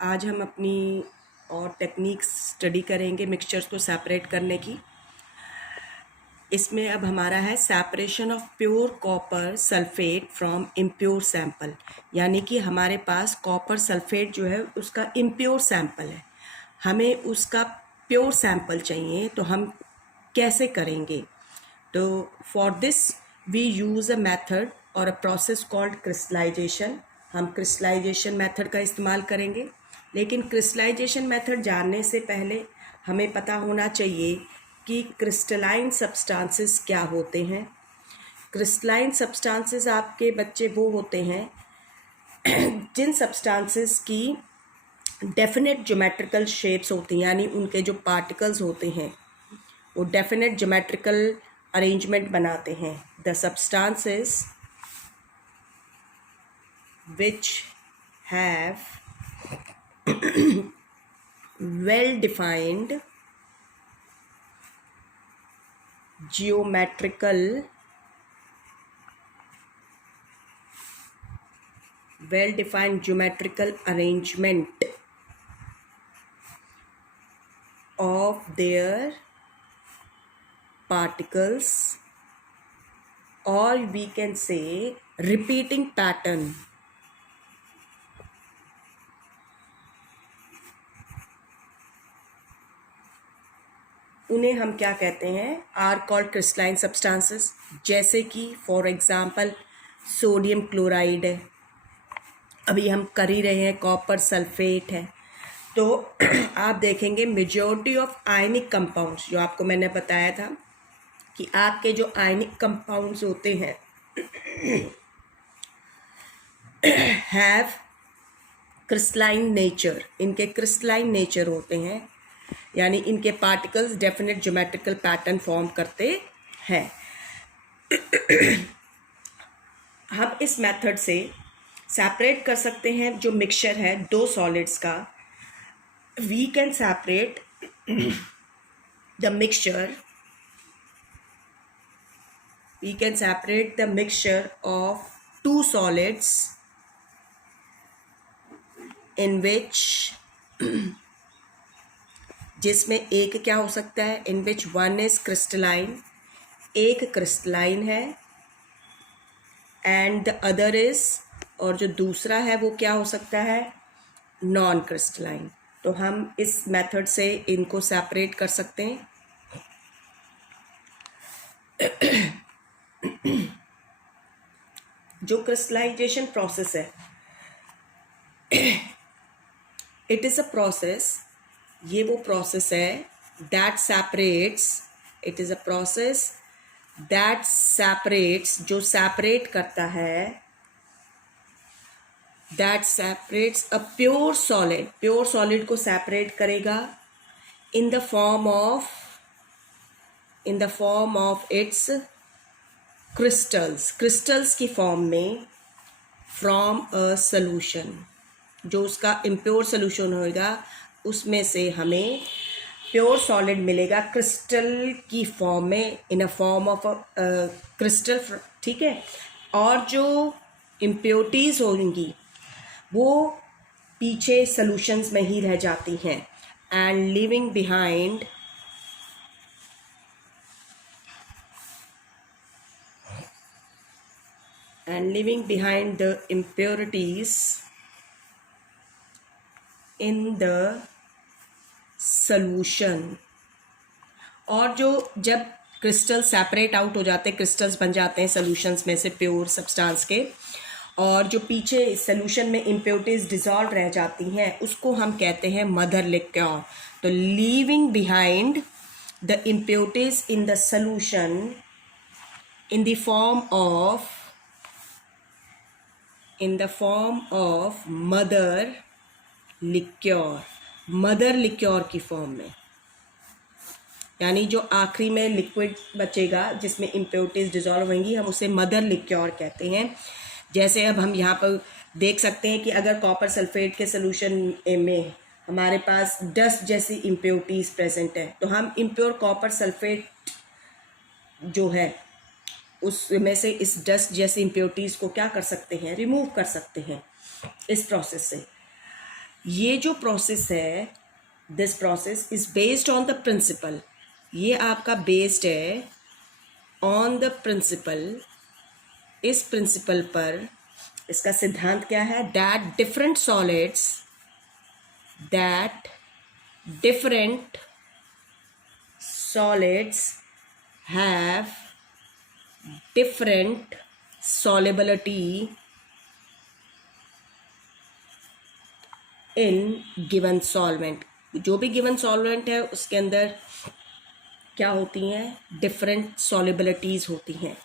आज हम अपनी और टेक्निक्स स्टडी करेंगे मिक्सचर्स को सेपरेट करने की। इसमें अब हमारा है separation of pure copper sulphate from impure sample, यानी कि हमारे पास कॉपर सल्फेट जो है उसका इम्प्योर सैंपल है, हमें उसका प्योर सैंपल चाहिए, तो हम कैसे करेंगे? तो for this we use a method और अ प्रोसेस कॉल्ड क्रिस्टलाइजेशन। हम क्रिस्टलाइजेशन मेथड का इस्तेमाल करेंगे, लेकिन क्रिस्टलाइजेशन मेथड जानने से पहले हमें पता होना चाहिए कि क्रिस्टलाइन सब्सटेंसेस क्या होते हैं। क्रिस्टलाइन सब्सटेंसेस आपके बच्चे वो होते हैं जिन सब्सटेंसेस की डेफिनेट ज्योमेट्रिकल शेप्स होती हैं, यानी उनके जो पार्टिकल्स होते हैं वो डेफिनेट ज्योमेट्रिकल अरेंजमेंट बनाते हैं। The substances which have well defined geometrical arrangement of their particles, or we can say repeating pattern. उन्हें हम क्या कहते हैं? Are called crystalline substances. जैसे कि फॉर एग्जांपल सोडियम क्लोराइड है, अभी हम कर ही रहे हैं, कॉपर सल्फेट है। तो आप देखेंगे मेजॉरिटी ऑफ आयनिक कंपाउंड्स, जो आपको मैंने बताया था कि आपके जो आयनिक कंपाउंड्स होते हैं हैव क्रिस्टलाइन नेचर, इनके क्रिस्टलाइन नेचर होते हैं, यानी इनके particles definite geometrical pattern form करते हैं। हम इस मेथड से सेपरेट कर सकते हैं जो मिक्सचर है दो सॉलिड्स का। We can separate the mixture, we can separate the mixture of two solids in which जिसमें एक क्या हो सकता है, in which one is crystalline, एक क्रिस्टलाइन है, and the other is, और जो दूसरा है वो क्या हो सकता है, नॉन क्रिस्टलाइन। तो हम इस मेथड से इनको सेपरेट कर सकते हैं। जो क्रिस्टलाइजेशन प्रोसेस है, इट इज़ अ प्रोसेस, ये वो प्रोसेस है that separates, it is a process that separates, जो सेपरेट करता है, that separates a pure solid, pure solid को सेपरेट करेगा in the form of its crystals, crystals की फॉर्म में, फ्रॉम अ सॉल्यूशन, जो उसका इम्प्योर सॉल्यूशन होगा उसमें से हमें प्योर सॉलिड मिलेगा क्रिस्टल की फॉर्म में, इन अ फॉर्म ऑफ क्रिस्टल, ठीक है। और जो इम्प्योरिटीज़ होंगी वो पीछे सॉल्यूशंस में ही रह जाती हैं, and living behind the impurities in the solution। और जो जब क्रिस्टल सेपरेट आउट हो जाते हैं, क्रिस्टल्स बन जाते हैं सॉल्यूशंस में से प्योर सब्सटेंस के, और जो पीछे सॉल्यूशन में इम्प्योरिटीज डिसॉल्व रह जाती हैं उसको हम कहते हैं मदर लिक्योर। तो leaving behind the impurities in the solution in the form of mother liquor, mother liquor की फॉर्म में, यानी जो आखिरी में लिक्विड बचेगा जिसमें इम्प्योरिटीज डिसॉल्व होंगी, हम उसे मदर लिक्योर कहते हैं। जैसे अब हम यहाँ पर देख सकते हैं कि अगर कॉपर सल्फेट के सोल्यूशन में हमारे पास डस्ट जैसी इम्प्योरिटीज प्रेजेंट है, तो हम इम्प्योर कॉपर सल्फेट जो है उसमें से इस डस्ट जैसी इम्प्योरिटीज़ को क्या कर सकते हैं, रिमूव कर सकते हैं इस प्रोसेस से। ये जो प्रोसेस है, this process is based on the principle, ये आपका बेस्ड है ऑन द प्रिंसिपल, इस प्रिंसिपल पर, इसका सिद्धांत क्या है, that different solids have different solubility in given solvent। जो भी गिवन सॉल्वेंट है उसके अंदर क्या होती हैं, डिफरेंट सॉल्युबिलिटीज होती हैं।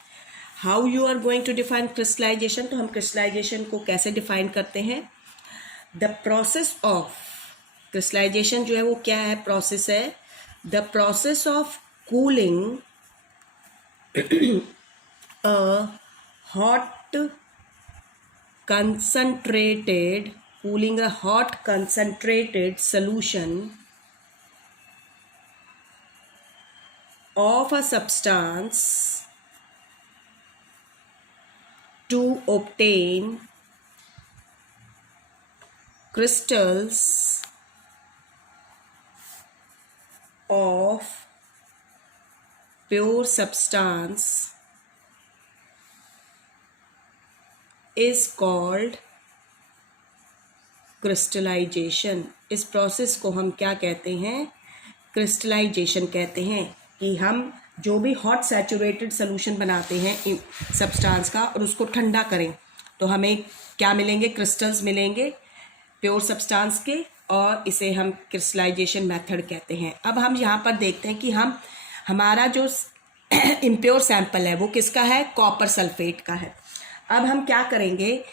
How you are going to define crystallisation, तो हम क्रिस्टलाइजेशन को कैसे डिफाइन करते हैं, द प्रोसेस ऑफ क्रिस्टलाइजेशन जो है वो क्या है, प्रोसेस है, the process of cooling a hot concentrated solution of a substance to obtain crystals of pure substance is called crystallization। इस प्रोसेस को हम क्या कहते हैं, क्रिस्टलाइजेशन कहते हैं। कि हम जो भी हॉट सैचुरेटेड सोल्यूशन बनाते हैं सब्सटेंस का और उसको ठंडा करें तो हमें क्या मिलेंगे, क्रिस्टल्स मिलेंगे प्योर सब्सटेंस के, और इसे हम क्रिस्टलाइजेशन मेथड कहते हैं। अब हम यहाँ पर देखते हैं कि हमारा जो इम्प्योर सैंपल है वो किसका है, कॉपर सल्फेट का है। अब हम क्या करेंगे,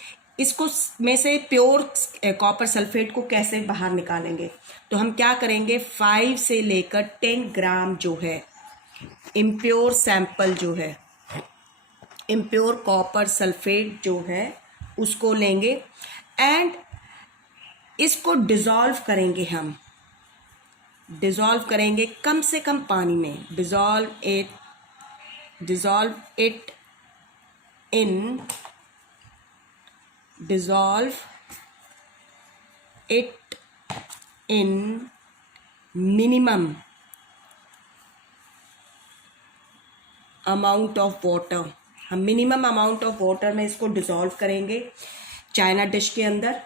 इसको में से प्योर कॉपर सल्फेट को कैसे बाहर निकालेंगे, तो हम क्या करेंगे, 5 से लेकर 10 ग्राम जो है इम्प्योर सैंपल जो है, इम्प्योर कॉपर सल्फेट जो है उसको लेंगे एंड इसको डिज़ोल्व करेंगे। हम डिज़ोल्व करेंगे कम से कम पानी में, dissolve it in minimum amount of water। हम मिनिमम अमाउंट ऑफ वाटर में इसको डिज़ोल्व करेंगे चाइना डिश के अंदर,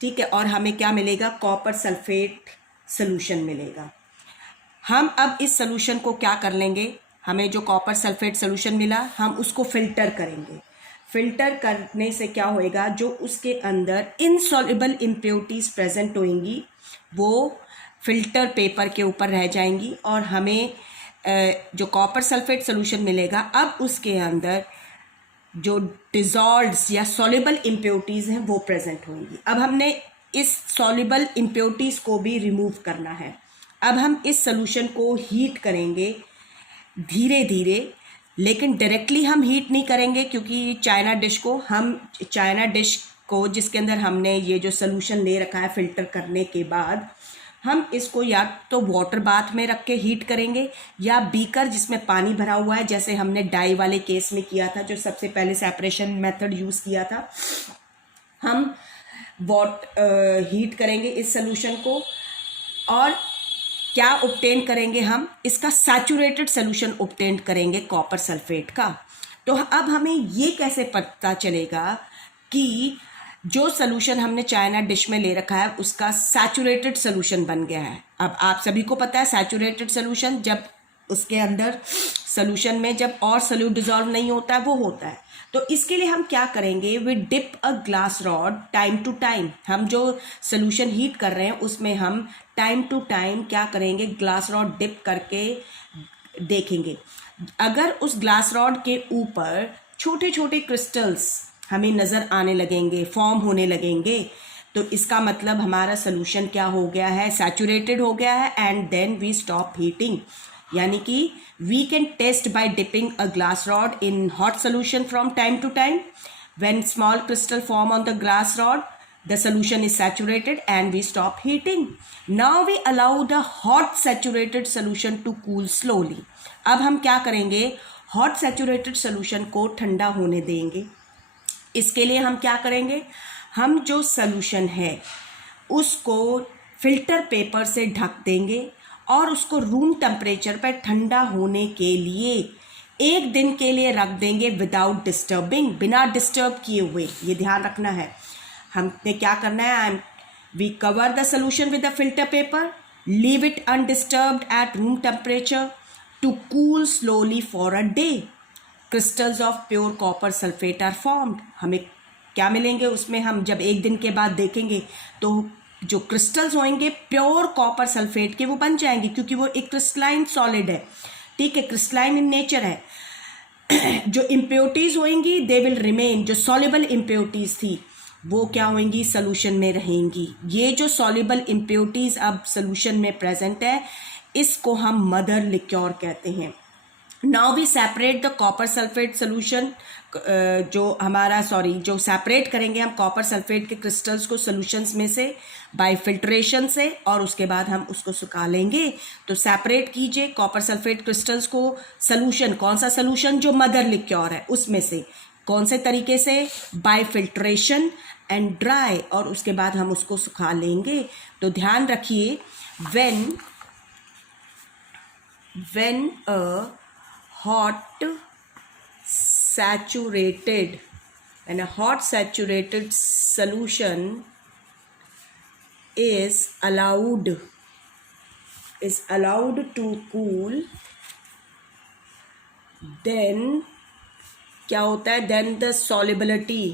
ठीक है, और हमें क्या मिलेगा, कॉपर सल्फेट सोल्यूशन मिलेगा। हम अब इस सोल्यूशन को क्या कर लेंगे, हमें जो कॉपर सल्फेट सोल्यूशन मिला हम उसको फिल्टर करेंगे। फिल्टर करने से क्या होएगा, जो उसके अंदर इनसॉल्युबल इम्प्योरिटीज़ प्रेजेंट होंगी वो फिल्टर पेपर के ऊपर रह जाएंगी और हमें जो कॉपर सल्फेट सोल्यूशन मिलेगा अब उसके अंदर जो डिज़ोल्व्ड या सॉल्युबल इम्प्योरिटीज़ हैं वो प्रेजेंट होंगी। अब हमने इस सॉल्युबल इम्प्योरिटीज़ को भी रिमूव करना है। अब हम इस सोल्यूशन को हीट करेंगे धीरे धीरे, लेकिन डायरेक्टली हम हीट नहीं करेंगे क्योंकि चाइना डिश को जिसके अंदर हमने ये जो सोल्यूशन ले रखा है फिल्टर करने के बाद, हम इसको या तो वाटर बाथ में रख के हीट करेंगे या बीकर जिसमें पानी भरा हुआ है, जैसे हमने डाई वाले केस में किया था जो सबसे पहले सेपरेशन मेथड यूज़ किया था। हम हीट करेंगे इस सोल्यूशन को और क्या ऑब्टेन करेंगे, हम इसका सैचुरेटेड सोल्यूशन ऑब्टेन करेंगे कॉपर सल्फेट का। तो अब हमें ये कैसे पता चलेगा कि जो सोल्यूशन हमने चाइना डिश में ले रखा है उसका सैचुरेटेड सोल्यूशन बन गया है। अब आप सभी को पता है सैचुरेटेड सोल्यूशन जब उसके अंदर सोल्यूशन में जब और सोल्यूट डिजॉल्व नहीं होता है वो होता है। तो इसके लिए हम क्या करेंगे, we dip a glass rod time to time. हम जो सोल्यूशन हीट कर रहे हैं उसमें हम टाइम टू टाइम क्या करेंगे, ग्लास रॉड डिप करके देखेंगे। अगर उस ग्लास रॉड के ऊपर छोटे छोटे क्रिस्टल्स हमें नज़र आने लगेंगे, फॉर्म होने लगेंगे, तो इसका मतलब हमारा सोल्यूशन क्या हो गया है, सैचुरेटेड हो गया है। And then we stop heating, यानी कि we can test by dipping a glass rod in hot solution from time to time. When small crystal form on the glass rod the solution is saturated and we stop heating. Now we allow the hot saturated solution to cool slowly। अब हम क्या करेंगे, hot saturated solution को ठंडा होने देंगे। इसके लिए हम क्या करेंगे, हम जो solution है उसको फिल्टर पेपर से ढक देंगे और उसको रूम टेम्परेचर पर ठंडा होने के लिए 1 दिन के लिए रख देंगे विदाउट डिस्टर्बिंग, बिना डिस्टर्ब किए हुए। ये ध्यान रखना है। हमने क्या करना है, we cover the solution with the filter paper, leave it undisturbed at room temperature to cool slowly for a day. Crystals of pure copper sulphate are formed. हमें क्या मिलेंगे उसमें, हम जब 1 दिन के बाद देखेंगे तो जो क्रिस्टल्स होंगे प्योर कॉपर सल्फेट के वो बन जाएंगे, क्योंकि वो एक क्रिस्टलाइन सॉलिड है, ठीक है, क्रिस्टलाइन इन नेचर है। जो इम्प्योरिटीज होंगी दे विल रिमेन, जो सॉल्युबल इम्प्योरिटीज थी वो क्या होंगी, सोल्यूशन में रहेंगी। ये जो सॉल्युबल इम्प्योरिटीज अब सोल्यूशन में प्रेजेंट है, इसको हम मदर लिक्योर कहते हैं। Now we separate the copper sulphate solution, जो सेपरेट करेंगे हम कॉपर सल्फेट के क्रिस्टल्स को सोल्यूशंस में से बाय फिल्ट्रेशन से, और उसके बाद हम उसको सुखा लेंगे। तो सेपरेट कीजिए कॉपर सल्फेट क्रिस्टल्स को, सोल्यूशन कौन सा सोल्यूशन, जो मदर लिक्योर है उसमें से, कौन से तरीके से, बाय फिल्ट्रेशन एंड ड्राई, और उसके बाद हम उसको सुखा लेंगे। तो ध्यान रखिए, when a hot saturated solution is allowed to cool, then क्या होता है, then the solubility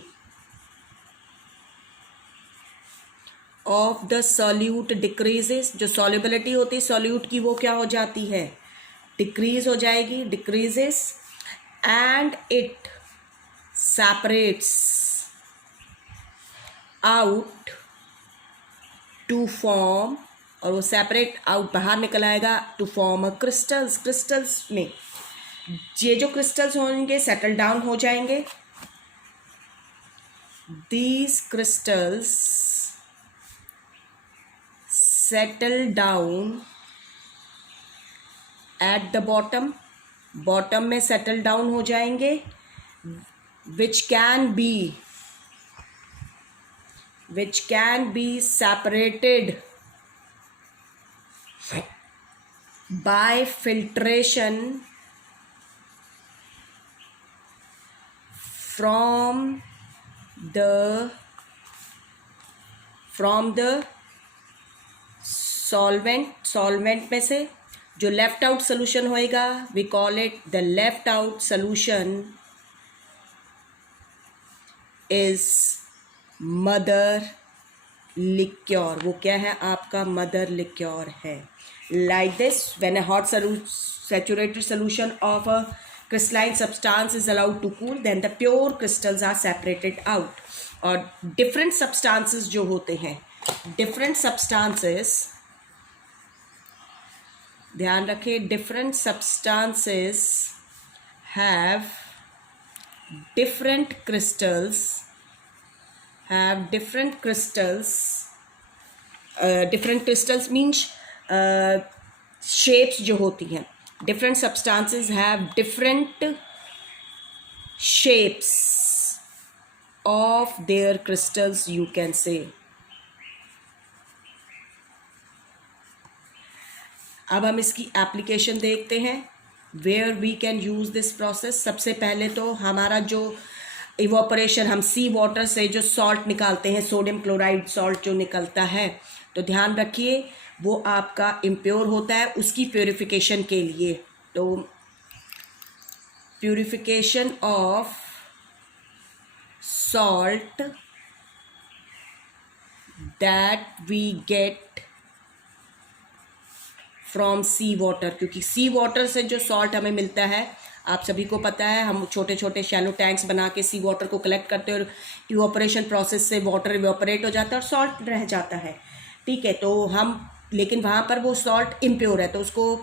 of the solute decreases। जो solubility होती है solute की वो क्या हो जाती है, डिक्रीज हो जाएगी, decreases, and it separates out to form, और वो सेपरेट आउट बाहर निकल आएगा to form a crystals. Crystals में ये जो क्रिस्टल्स होंगे सेटल डाउन हो जाएंगे। These crystals settle down at the bottom में सेटल डाउन हो जाएंगे, which can be separated by filtration from the solvent में से। जो लेफ्ट आउट सोल्यूशन होएगा we call it the left out solution is mother लिक्योर। वो क्या है, आपका मदर लिक्योर है। Like this, when a hot saturated solution of a crystalline substance is allowed to cool, then the pure crystals are separated out। और different substances जो होते हैं, different substances, ध्यान रखें, different substances have different crystals, different crystals means shapes जो होती हैं। Different substances have different shapes of their crystals, you can say। अब हम इसकी एप्लीकेशन देखते हैं, where we can use this process। सबसे पहले तो हमारा जो इवोपरेशन, हम सी वाटर से जो सॉल्ट निकालते हैं, सोडियम क्लोराइड सॉल्ट जो निकलता है, तो ध्यान रखिए वो आपका इम्प्योर होता है, उसकी प्योरिफिकेशन के लिए। तो purification of salt that we get from sea water, क्योंकि सी वाटर से जो सॉल्ट हमें मिलता है, आप सभी को पता है, हम छोटे छोटे शैलो टैंक्स बना के सी वाटर को कलेक्ट करते हैं और इवोपरेशन प्रोसेस से वाटर इवोपरेट हो जाता है और सॉल्ट रह जाता है, ठीक है। तो हम, लेकिन वहाँ पर वो सॉल्ट इम्प्योर है, तो उसको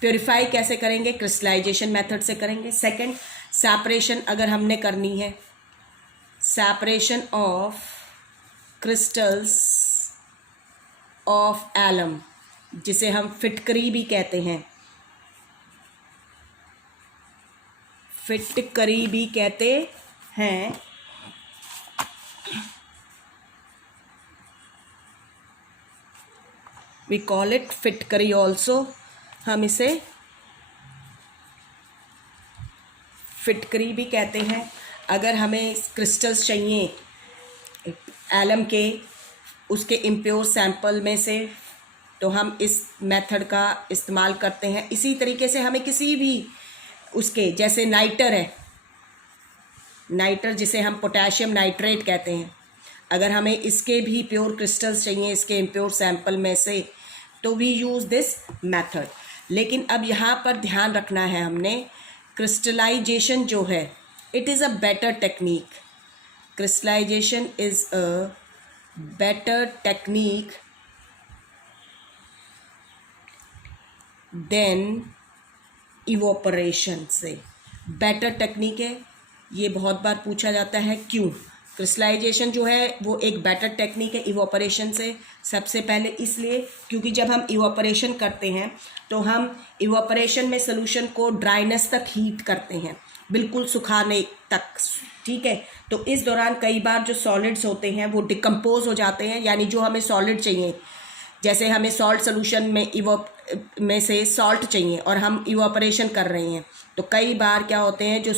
प्योरीफाई कैसे करेंगे, क्रिस्टलाइजेशन मेथड से करेंगे। सेकंड, सेपरेशन अगर हमने करनी है, separation of crystals of alum, जिसे हम फिटकरी भी कहते हैं, फिटकरी भी कहते हैं। वी कॉल इट फिटकरी ऑल्सो, हम इसे फिटकरी भी कहते हैं। अगर हमें क्रिस्टल्स चाहिए एलम के उसके इम्प्योर सैंपल में से, तो हम इस मेथड का इस्तेमाल करते हैं। इसी तरीके से हमें किसी भी उसके, जैसे नाइटर है, नाइटर जिसे हम पोटेशियम नाइट्रेट कहते हैं, अगर हमें इसके भी प्योर क्रिस्टल्स चाहिए इसके इम्प्योर सैंपल में से, तो वी यूज़ दिस मेथड। लेकिन अब यहाँ पर ध्यान रखना है हमने, क्रिस्टलाइजेशन जो है it is a better technique, crystallisation is a better technique than evaporation से। बेटर टेक्निक है, ये बहुत बार पूछा जाता है क्यों। क्रिस्टलाइजेशन जो है वो एक बेटर टेक्निक है इवोपरेशन से। सबसे पहले इसलिए क्योंकि जब हम इवोपरेशन करते हैं तो हम इवोपरेशन में सोल्यूशन को ड्राइनेस तक हीट करते हैं, बिल्कुल सुखाने तक, ठीक है। तो इस दौरान कई बार जो सॉलिड्स होते हैं वो डिकम्पोज हो जाते हैं, यानी जो हमें सॉलिड चाहिए, जैसे हमें सॉल्ट सोल्यूशन में से सॉल्ट चाहिए और हम इवोपरेशन कर रहे हैं, तो कई बार क्या होते हैं जो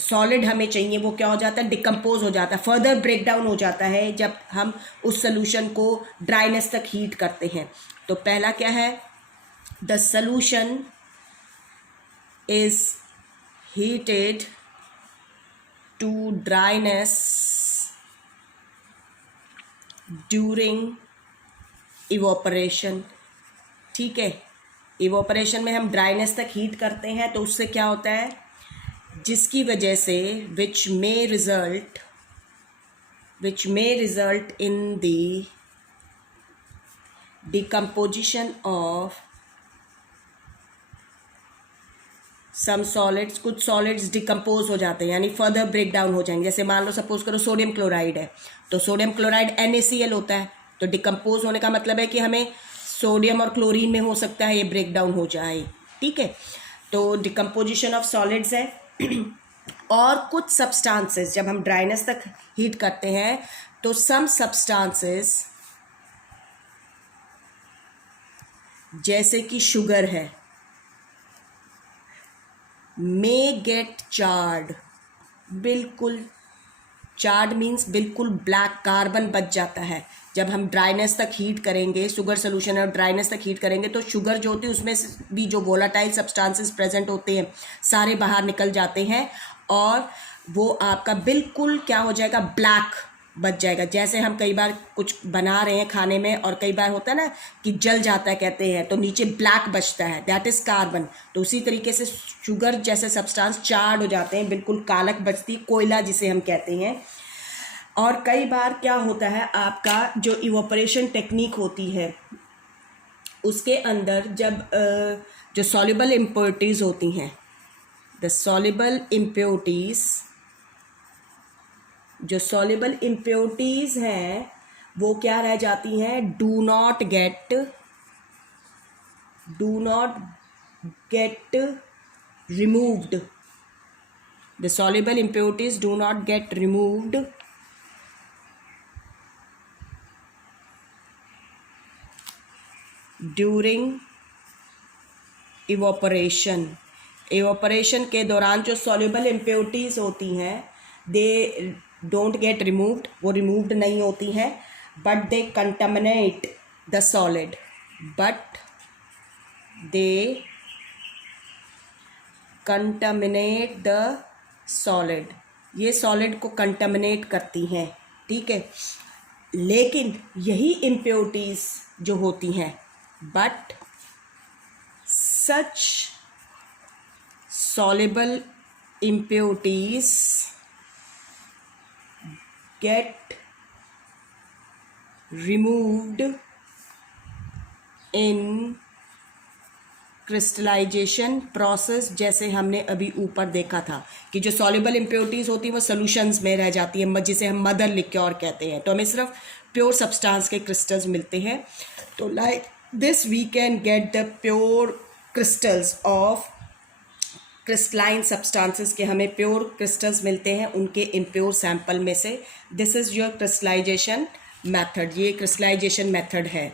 सॉलिड हमें चाहिए वो क्या हो जाता है, डिकम्पोज हो जाता है, फर्दर ब्रेक डाउन हो जाता है जब हम उस सोल्यूशन को ड्राइनेस तक हीट करते हैं। तो पहला क्या है, the solution is heated to dryness during evaporation, ठीक है। इवोपरेशन में हम ड्राइनेस तक हीट करते हैं, तो उससे क्या होता है, जिसकी वजह से which may result in the decomposition of some solids, कुछ सॉलिड्स डिकम्पोज हो जाते हैं यानी फर्दर ब्रेक डाउन हो जाएंगे। जैसे मान लो सपोज करो सोडियम क्लोराइड है, तो सोडियम क्लोराइड NaCl होता है, तो डिकम्पोज होने का मतलब है कि हमें सोडियम और क्लोरीन में हो सकता है ये ब्रेक डाउन हो जाए, ठीक है। तो डिकम्पोजिशन ऑफ सॉलिड्स है। और कुछ सब्सटेंसेस जब हम ड्राइनेस तक हीट करते हैं तो सम सब्सटेंसेस जैसे कि शुगर है मे गेट चार्ड, बिल्कुल चार्ड मीन्स बिल्कुल ब्लैक, कार्बन बच जाता है। जब हम ड्राइनेस तक हीट करेंगे, शुगर सोल्यूशन और ड्राइनेस तक हीट करेंगे तो शुगर जो होती है उसमें भी जो वोलाटाइल सब्सटेंसेस प्रेजेंट होते हैं सारे बाहर निकल जाते हैं और वो आपका बिल्कुल क्या हो जाएगा, ब्लैक बच जाएगा। जैसे हम कई बार कुछ बना रहे हैं खाने में और कई बार होता है ना कि जल जाता है कहते हैं, तो नीचे ब्लैक बचता है, दैट इज़ कार्बन। तो उसी तरीके से शुगर जैसे सब्सटेंस चार्ड हो जाते हैं, बिल्कुल कालक बचती, कोयला जिसे हम कहते हैं। और कई बार क्या होता है, आपका जो इवोपरेशन टेक्निक होती है उसके अंदर जब जो सॉल्युबल इम्प्योरिटीज़ होती हैं, द सॉल्युबल इम्प्योरिटीज़, जो सॉल्युबल इम्प्योरिटीज़ हैं वो क्या रह जाती हैं, do not gate removed, the soluble impurities do not gate removed during evaporation. Evaporation के दौरान जो सॉल्युबल इम्प्योरिटीज़ होती हैं दे डोंट गेट रिमूव्ड, वो रिमूव्ड नहीं होती हैं, but they contaminate the solid, but they contaminate the solid, ये सॉलिड को कंटामिनेट करती हैं, ठीक है। लेकिन यही इम्प्योरिटीज़ जो होती हैं, but such soluble impurities get removed in crystallisation process. जैसे हमने अभी ऊपर देखा था कि जो सॉल्युबल इम्प्योरिटीज़ होती हैं वो सॉल्यूशंस में रह जाती है, जिसे हम मदर लिक्योर कहते हैं, तो हमें सिर्फ प्योर सब्सटेंस के क्रिस्टल्स मिलते हैं। तो like this we can get the pure crystals of crystalline substances के हमें प्योर क्रिस्टल्स मिलते हैं उनके इम्प्योर सैंपल में से। This is your crystallisation method, ये क्रिस्टलाइजेशन मेथड है।